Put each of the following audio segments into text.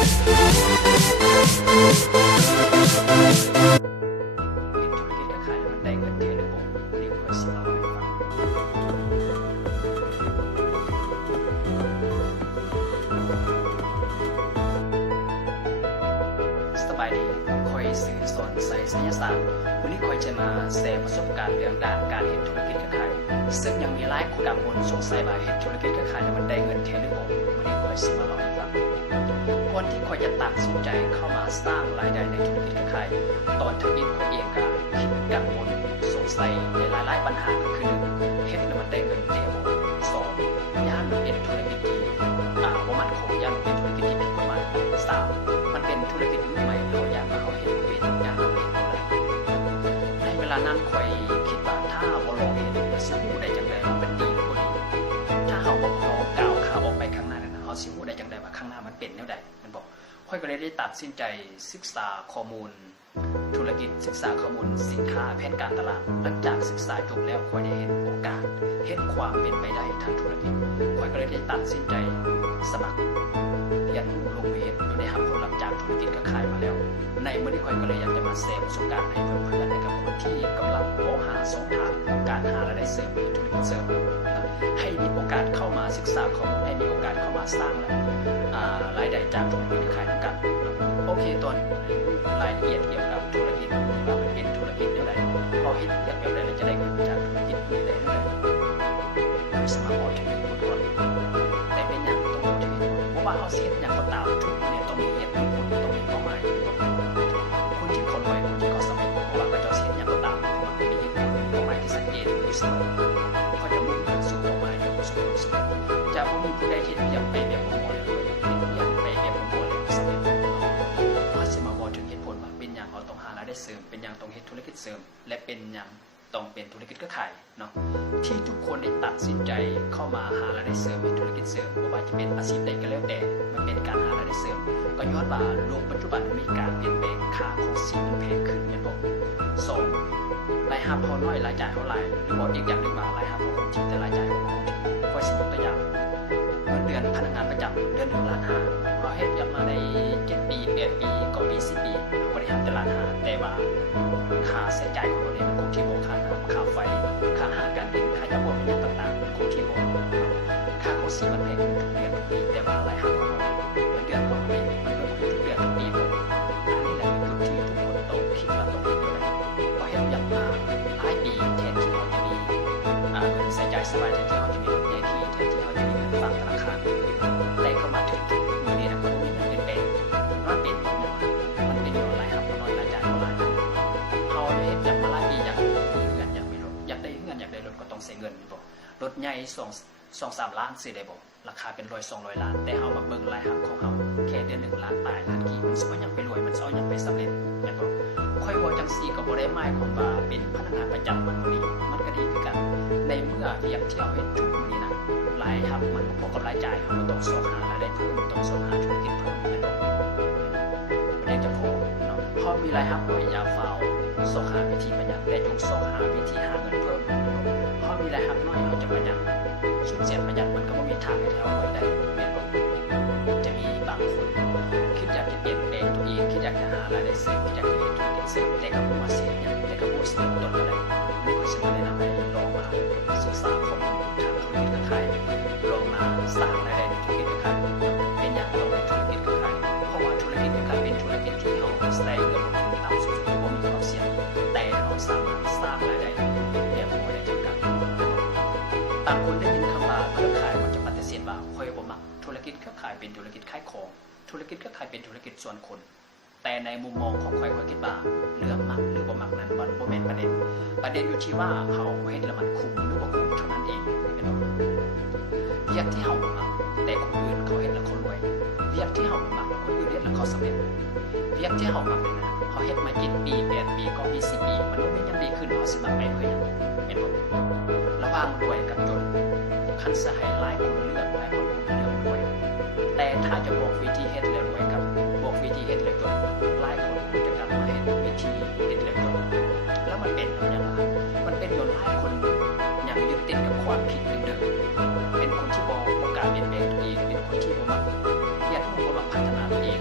ขายแล้วมันได้เงินเทหรือบ่นี่ก็สิมาเล่าให้ฟังสบายดีคอยสื่อสอนใส่ไสยศาสตร์วันนี้คอยจะมาแชร์ประสบการณ์เรื่องด้านการเฮ็ดธุรกิจขายซึ่งยังมีหลายคนกังวลสงสัยว่าเฮ็ดธุรกิจขายแล้วมันได้เงินเทหรือบ่วันนี้คอยสิมาเล่าให้ฟังก่อนที่คอยจะตัดสินใจเข้ามาสร้างรายได้ในธุรกิจขายตอนทำอิฐคอยเองก็คิดกังวลสงสัยในหลายๆปัญหาก็คือ1เฮ็ดแล้วมันได้เงินเทบ่2ย่านมันเป็นธุรกิจที่บ่มั่นคงย่านเป็นธุรกิจที่ผิดกฎหมาย3มันเป็นธุรกิจใหม่เราอยากมาเอาเฮ็ดเป็นอยากเอาเฮ็ดบ่ได้ในเวลานั้นคอยคิดว่าถ้าบ่ลองเฮ็ดสิฮู้ได้จังได๋ว่ามันดีหรือบ่ดีถ้าเฮาบ่ลองก้าวขาออกไปข้างหน้านั้นเฮาสิฮู้ได้จังได๋ว่าข้างหน้ามันเป็นแนวใดแม่นบ่ค่อยก็เลยได้ตัดสินใจศึกษาข้อมูลธุรกิจศึกษาข้อมูลสินค้าแผนการตลาดหลังจากศึกษาจบแล้วค่อยได้เห็นโอกาสเห็นความเป็นไปได้ทางธุรกิจค่อยก็เลยได้ตัดสินใจสมัครเรียนรู้ลงมือเฮ็ดโดยได้รับผลลัพธ์จากธุรกิจก็ขายมาแล้วในมื้อนี้ค่อยก็เลยอยากจะมาแชร์ประสบการณ์ให้เพื่อนๆให้กับคนที่กำลังมองหาช่องทางการหารายได้เสริมในธุรกิจเสริมให้มีโอกาสเข้ามาศึกษาข้อมูลให้มีโอกาสเข้ามาสร้างรายได้จากธุรกิจขายนำกันโอเคตอนรายละเอียดเกี่ยวกับธุรกิจว่ามันเป็นธุรกิจอย่างไรเราเห็นอย่างไรเราจะได้เงินจากธุรกิจนี้ได้เลยสมาร์ทธุรกิจก่อนแต่เป็นอย่างต้องรู้ที่เพราะว่าเราเสียอย่างก็ตามทุกเนี่ยต้องมีเหตุผลต้องมีเป้าหมายคนที่เขารวยคนที่เขาสำเร็จเพราะว่าเขาจะเสียอย่างก็ตามเพราะว่ามีเหตุผลเป้าหมายที่ชัดเจนอยู่เสมอเขาจะมุ่งมั่นสู่เป้าหมายอยู่สู่ความสำเร็จจะไม่มีผู้ใดที่อยากไปแบบโมเลยอยากไปแบบโมเลยสำเร็จอาจจะมาบอกถึงเหตุผลว่าเป็นอย่างเราต้องหารายได้เสริมเป็นอย่างต้องเฮ็ดธุรกิจเสริมและเป็นอย่างต้องเป็นธุรกิจเครือข่ายเนาะที่ทุกคนได้ตัดสินใจเข้ามาหารายได้เสริมเป็นธุรกิจเสริมไม่ว่าจะเป็นอาชีพใดก็แล้วแต่มันเป็นการหารายได้เสริมก็ย้อนว่าโลกปัจจุบันมีการเปลี่ยนแปลงค่าของชีพมันแพงขึ้นเนี่ยบอก2รายรับเฮาน้อยรายจ่ายเท่าไหร่หรือว่าอีกอย่างนึงว่ารายรับเฮาคงที่แต่รายจ่ายเฮาคงที่ก็สิยกตัวอย่างเงินเดือนพนักงานประจำเดือน1.5 ล้านเฮาเฮ็ดมาได้7 ปี8 ปีก็ปี10 ปีเฮาบ่ได้รับแต่1.5 ล้านแต่ว่าค่าใช้จ่ายของเราเนี่ยมันคงที่บ่ค่าน้ำค่าไฟค่าอาหารการกินค่ายาบำรุงอย่างต่างๆมันคงที่บ่ค่าของชีพมันแพงขึ้นทุกเดือนทุกปีแต่ว่ารายรับของเราเนี่ยเงินเดือนของเราเนี่ยมันก็ขึ้นทุกเดือนทุกปีบ่อันนี้แหละเป็นจุดที่ทุกคนต้องคิดว่าต้องเฮ็ดได้พอเฮ็ดอย่างมาหลายปีแทนที่เราจะมีเงินใช้จ่ายสบายแทนที่เราจะมีรถใหญ่ที่แทนที่เราจะมีเงินฝากธนาคารแต่เข้ามาถึงมื้อนี้นะมันมีเงินเป็นมันเป็นอย่างมันเป็นอยู่หลายครับน้อยรายจ่ายเท่าไหร่เฮาเฮ็ดจากมาหลายปีอยากมีเงินอยากมีรถอยากได้เงินอยากได้รถก็ต้องใช้เงินบ่รถใหญ่2-3 ล้านสิได้บ่ราคาเป็น100-200 ล้านแต่เฮามาเบิ่งรายรับของเฮาแค่เดือน1 ล้านปลายล้านกี่มันสิบ่ยังไปรวยมันสิเอาหยังไปสำเร็จแม่นบ่ค่อยว่าจังซี่ก็บ่ได้หมายความว่าเป็นพนักงานประจำมันบ่ดีมันก็ดีคือกันในเมื่อเรียบเทียบเฮ็ดทุกมื้อนี้นะรายรับมันพอกับรายจ่ายเฮาก็ต้องสอหารายได้เพิ่มต้องสอหาธุรกิจเพิ่มแม่นบ่บ่ได้จะพอเนาะพอมีรายรับน้อยอย่าเฝ้าสอหาวิธีประหยัดแต่จงสอหาวิธีหาเงินเพิ่มพอมีรายรับน้อยเราจะประหยัดสุดเสียประหยัดมันก็บ่มีทางให้เรารวยได้แม่นบ่จะมีบางคนคิดอยากจะเปลี่ยนแปลงตัวเองคิดอยากจะหารายได้เสริมคิดอยากจะเฮ็ดธุรกิจเสริมแต่ก็บ่ว่าสิเฮ็ดหยังแต่ก็บ่สิเริ่มต้นได้นี่ก็สิมาแนะนำให้ลองมาศึกษาข้อมูลทางธุรกิจเครือข่ายลองมาสร้างรายได้ในธุรกิจเครือข่ายเป็นอย่างต้องเป็นธุรกิจเครือข่ายเพราะว่าธุรกิจเครือข่ายเป็นธุรกิจที่เราใส่เงินลงทุนต่ำสุดบ่มีความเสี่ยงแต่เราสามารถสร้างรายได้แบบบ่ได้จำกัดบางคนได้ยินคำว่าเครือข่ายมันจะปฏิเสธว่าค่อยบ่มักธุรกิจเครือข่ายเป็นธุรกิจขายของธุรกิจเครือข่ายเป็นธุรกิจส่วนคนแต่ในมุมมองของค่อยคิดว่าเรื่องมักหรือบ่มักนั้นบ่แม่นประเด็นอยู่ที่ว่าเฮาเฮ็ดแล้วมันคุ้มหรือบ่คุ้มเท่านั้นเองแม่นบ่เรียกที่เฮาบ่มักแต่คนอื่นเขาเฮ็ดแล้วเขารวยเรียกที่เฮาบ่มักคนอื่นเฮ็ดแล้วเขาสำเร็จเรียกที่เฮามักนะเฮาเฮ็ดมา7 ปี8 ปีก็มี10 ปีมันบ่มีหยังดีขึ้นเฮาสิมักไปเพื่อหยังแม่นบ่ระหว่างรวยกับจนคันสิให้หลายคนเลือกหลายคนเลือกรวยแต่ถ้าจะบอกวิธีเฮ็ดแล้วรวยกับบอกวิธีเฮ็ดแล้วจนหลายคนจะกลับมาเฮ็ดวิธีเฮ็ดแล้วจนแล้วมันเป็นเพราะหยังล่ะมันเป็นอยู่หลายคนยังยึดติดกับความคิดเดิมๆเป็นคนที่บ่โอกาสเปลี่ยนแปลงตัวเองเป็นคนที่บ่มักเรียนรู้บ่มักพัฒนาตัวเอง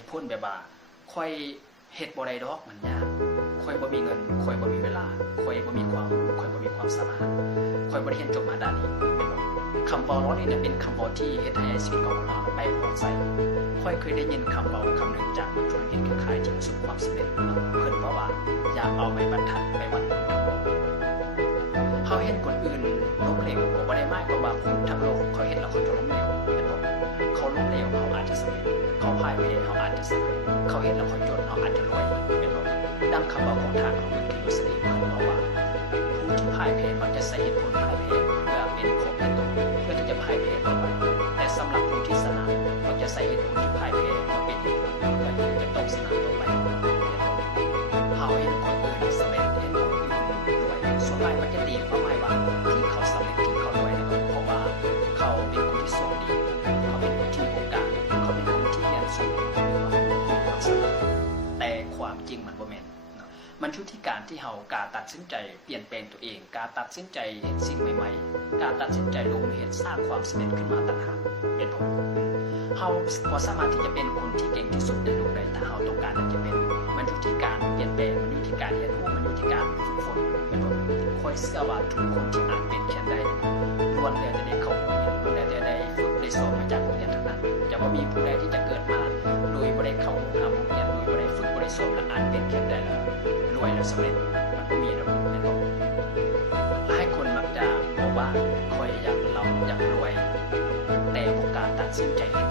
ตุผลแบบว่าค่อยเฮ็ดบ่ได้ดอกมันยากค่อยบ่มีเงินค่อยบ่มีเวลาค่อยบ่มีความรู้ค่อยบ่มีความสามารถค่อยบ่ได้เรียนจบมาด้านนี้เป็นบ่คำเว้าล้อนี่เนี่ยเป็นคำเว้าที่เฮ็ดให้ชีวิตของเราไปบ่ฮอดไสค่อยเคยได้ยินคำเว้าคำหนึ่งจากนักธุรกิจเครือข่ายที่ประสบความสำเร็จเพิ่นว่าอย่าเอาไม้บรรทัดไปวัดเฮาเห็นคนอื่นล้มเหลวก็บ่ได้หมายความว่าคนทั้งโลกเขาเห็นแล้วเขาจะล้มเหลวเป็นบ่เขาล้มเหลวเขาอาจจะสำเร็จเขาพ่ายแพ้เขาอาจจะชนะเขาเห็นแล้วเขาจนเขาอาจจะรวยเป็นบ่ดังคำเว้าของทางของที่มุสลิมเขาบอกว่าผู้ที่พ่ายแพ้มักจะใช้เหตุผลพ่ายแพ้เพื่อเป็นข้อแก้ตัวเพื่อที่จะพ่ายแพ้ต่อไปแต่สำหรับผู้ที่ชนะมักจะใช้เหตุผลที่พ่ายแพ้มาเป็นเหตุผลเพื่อที่จะต้องชนะต่อไปเฮาเห็นคนอื่นสำเร็จเห็นคนอื่นรวยส่วนใหญ่มันจะตีความหมายว่าที่เขาสำเร็จที่เขารวยนะครับเพราะว่าเขาเป็นคนที่โชคดีเขาเป็นคนที่มีโอกาสเขาเป็นคนที่เรียนสูงมีความสามารถแต่ความจริงมันบ่แม่นมันอยู่ที่การที่เฮากล้าตัดสินใจเปลี่ยนแปลงตัวเองกล้าตัดสินใจเฮ็ดสิ่งใหม่ๆกล้าตัดสินใจลงมือเฮ็ดสร้างความสำเร็จขึ้นมาต่างหากเป็นบ่เฮาบ่สามารถที่จะเป็นคนที่เก่งที่สุดในโลกได้ถ้าเฮาต้องการที่จะเป็นมันอยู่ที่การเปลี่ยนแปลงมันอยู่ที่การเรียนรู้มันอยู่ที่การฝึกฝนเป็นบ่ค่อยเชื่อว่าทุกคนที่อ่านเป็นเขียนได้ล้วนแล้วแต่ได้เข้าโรงเรียนล้วนแล้วแต่ได้ฝึกได้สอบมาจากโรงเรียนทั้งนั้นจะบ่มีผู้ใดที่จะเกิดมาโดยบ่ได้เข้าโรงเรียนโดยบ่ได้ฝึกบ่ได้สอบและอ่านเป็นเขียนได้แล้วรวยแล้วสำเร็จมันบ่มีดอกเป็นบ่หลายคนมักจะบอกว่าข้อยอยากรวยแต่บ่กล้าตัดสินใจเฮ็ด